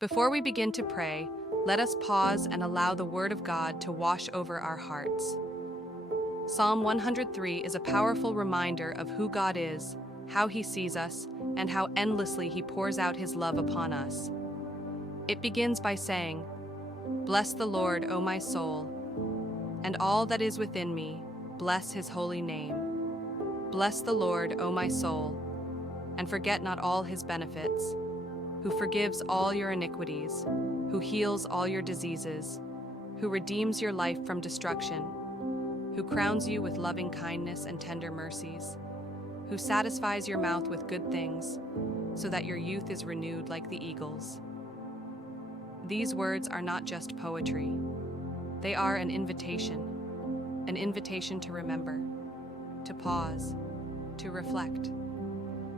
Before we begin to pray, let us pause and allow the Word of God to wash over our hearts. Psalm 103 is a powerful reminder of who God is, how He sees us, and how endlessly He pours out His love upon us. It begins by saying, "Bless the Lord, O my soul, and all that is within me, bless His holy name. Bless the Lord, O my soul, and forget not all His benefits, who forgives all your iniquities, who heals all your diseases, who redeems your life from destruction, who crowns you with loving kindness and tender mercies, who satisfies your mouth with good things, so that your youth is renewed like the eagles." These words are not just poetry. They are an invitation to remember, to pause, to reflect,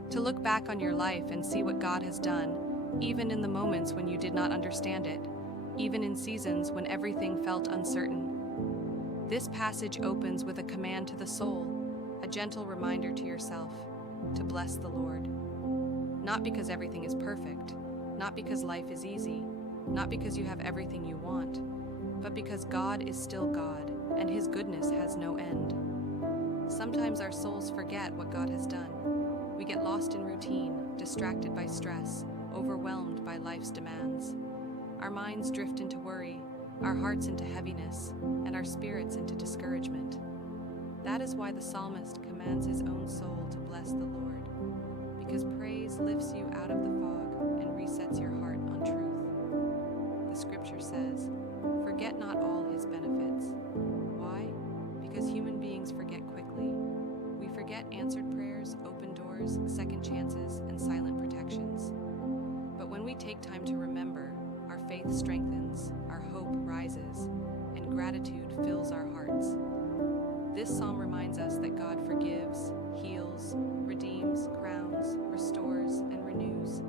to look back on your life and see what God has done, even in the moments when you did not understand it, even in seasons when everything felt uncertain. This passage opens with a command to the soul, a gentle reminder to yourself to bless the Lord. Not because everything is perfect, not because life is easy, not because you have everything you want, but because God is still God and His goodness has no end. Sometimes our souls forget what God has done. We get lost in routine, distracted by stress, overwhelmed by life's demands. Our minds drift into worry, our hearts into heaviness, and our spirits into discouragement. That is why the psalmist commands his own soul to bless the Lord, because praise lifts you out of the fog and resets your heart on truth. The scripture says, "Forget not all His benefits." Why? Because human beings forget quickly. We forget answered prayers, open doors, second chances, and silent protections. But when we take time to remember, our faith strengthens, our hope rises, and gratitude fills our hearts. This psalm reminds us that God forgives, heals, redeems, crowns, restores, and renews.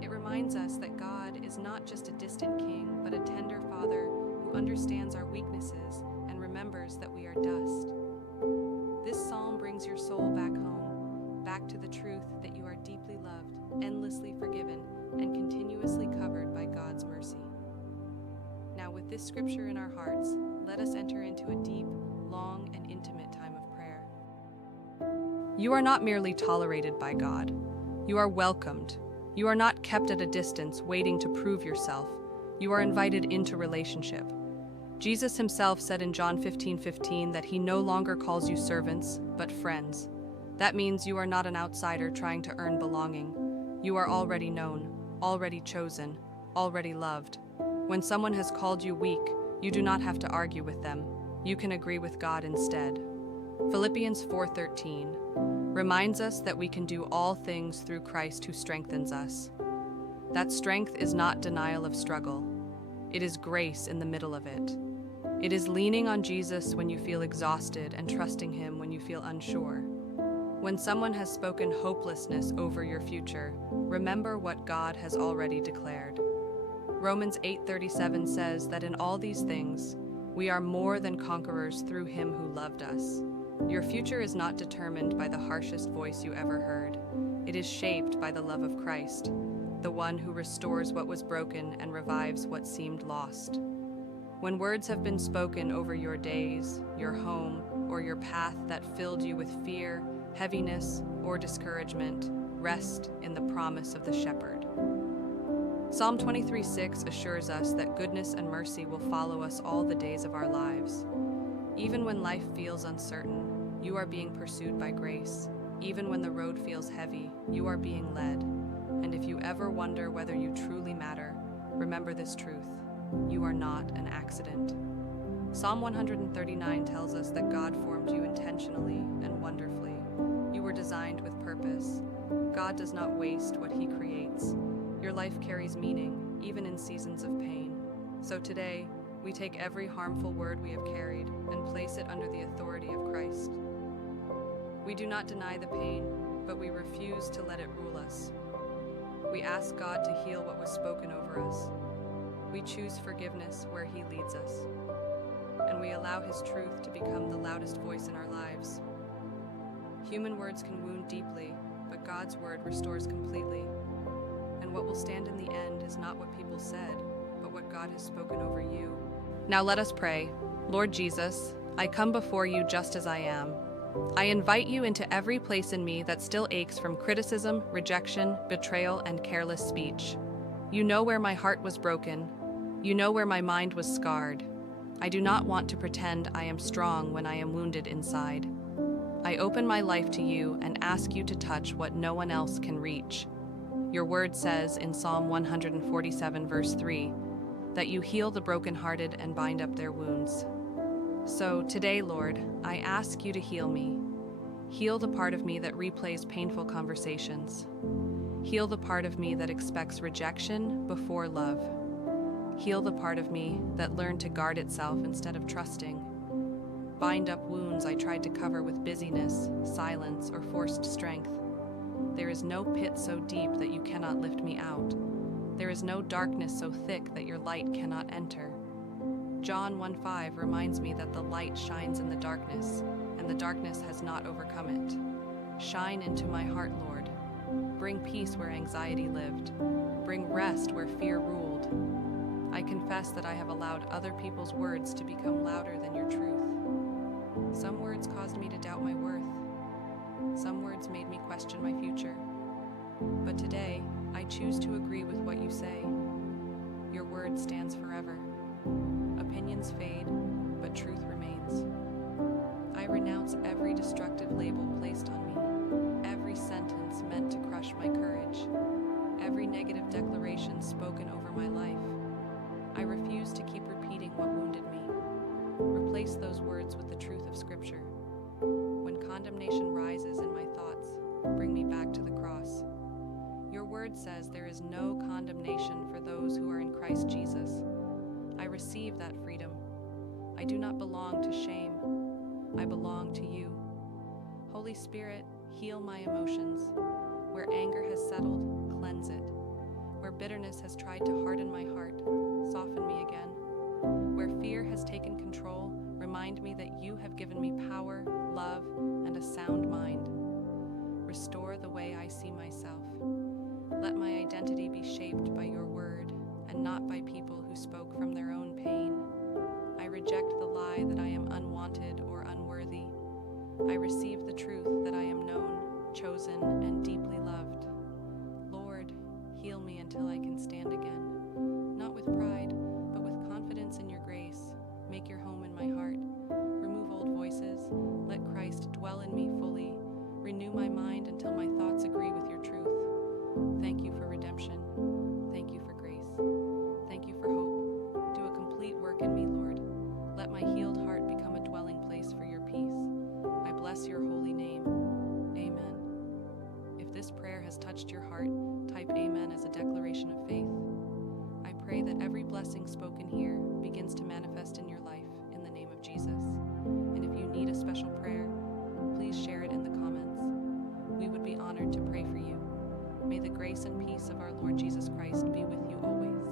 It reminds us that God is not just a distant king, but a tender Father who understands our weaknesses and remembers that we are dust. This psalm brings your soul back home, back to the truth that you are deeply loved, endlessly forgiven, and continuously covered by God's mercy. Now, with this scripture in our hearts, let us enter into a deep, long, and intimate time of prayer. You are not merely tolerated by God. You are welcomed. You are not kept at a distance, waiting to prove yourself. You are invited into relationship. Jesus Himself said in John 15:15 that He no longer calls you servants, but friends. That means you are not an outsider trying to earn belonging. You are already known, already chosen, already loved. When someone has called you weak, you do not have to argue with them. You can agree with God instead. Philippians 4:13 reminds us that we can do all things through Christ who strengthens us. That strength is not denial of struggle. It is grace in the middle of it. It is leaning on Jesus when you feel exhausted and trusting Him when you feel unsure. When someone has spoken hopelessness over your future, remember what God has already declared. Romans 8:37 says that in all these things, we are more than conquerors through Him who loved us. Your future is not determined by the harshest voice you ever heard. It is shaped by the love of Christ, the one who restores what was broken and revives what seemed lost. When words have been spoken over your days, your home, or your path that filled you with fear, heaviness, or discouragement, rest in the promise of the shepherd. Psalm 23:6 assures us that goodness and mercy will follow us all the days of our lives. Even when life feels uncertain, you are being pursued by grace. Even when the road feels heavy, you are being led. And if you ever wonder whether you truly matter, remember this truth: you are not an accident. Psalm 139 tells us that God formed you intentionally and wonderfully. You were designed with purpose. God does not waste what He creates. Your life carries meaning, even in seasons of pain. So today, we take every harmful word we have carried and place it under the authority of Christ. We do not deny the pain, but we refuse to let it rule us. We ask God to heal what was spoken over us. We choose forgiveness where He leads us. And we allow His truth to become the loudest voice in our lives. Human words can wound deeply, but God's word restores completely. And what will stand in the end is not what people said, but what God has spoken over you. Now let us pray. Lord Jesus, I come before you just as I am. I invite you into every place in me that still aches from criticism, rejection, betrayal, and careless speech. You know where my heart was broken. You know where my mind was scarred. I do not want to pretend I am strong when I am wounded inside. I open my life to you and ask you to touch what no one else can reach. Your word says in Psalm 147, verse 3, that you heal the brokenhearted and bind up their wounds. So today, Lord, I ask you to heal me. Heal the part of me that replays painful conversations. Heal the part of me that expects rejection before love. Heal the part of me that learned to guard itself instead of trusting. Bind up wounds I tried to cover with busyness, silence, or forced strength. There is no pit so deep that you cannot lift me out. There is no darkness so thick that your light cannot enter. John 1:5 reminds me that the light shines in the darkness, and the darkness has not overcome it. Shine into my heart, Lord. Bring peace where anxiety lived. Bring rest where fear ruled. I confess that I have allowed other people's words to become louder than your truth. Some words caused me to doubt my worth. Some words made me question my future. But today, I choose to agree with what you say. Your word stands forever. Opinions fade, but truth remains. I renounce every destructive label placed on me, every sentence meant to crush my courage, every negative declaration spoken over my life. I refuse to keep repeating what wounded me. Replace those words with the truth of Scripture. When condemnation rises in my thoughts, bring me back to the cross. Your word says there is no condemnation for those who are in Christ Jesus. I receive that freedom. I do not belong to shame. I belong to you. Holy Spirit, heal my emotions. Where anger has settled, cleanse it. Where bitterness has tried to harden my heart, soften me again. Where fear has taken control, remind me that you have given me power, love, and a sound mind. Restore the way I see myself. Let my identity be shaped by your word and not by people who spoke from their own pain. I reject the lie that I am unwanted or unworthy. I receive the truth that I am known, chosen, and deeply loved. Lord, heal me until I can stand again, not with pride, but with confidence in your grace. Make your home in my heart. Remove old voices. Let Christ dwell in me fully. Renew my mind until my thoughts agree with your truth. Thank you for redemption. Thank you for grace. Thank you for hope. Do a complete work in me, Lord. Let my healed heart become a dwelling place for your peace. I bless your holy name. Amen. If this prayer has touched your heart, type Amen as a declaration of faith. I pray that every blessing spoken here begins to manifest in your life in the name of Jesus. And if you need a special prayer, please share it in the comments. We would be honored to pray for you. May the grace and peace of our Lord Jesus Christ be with you always.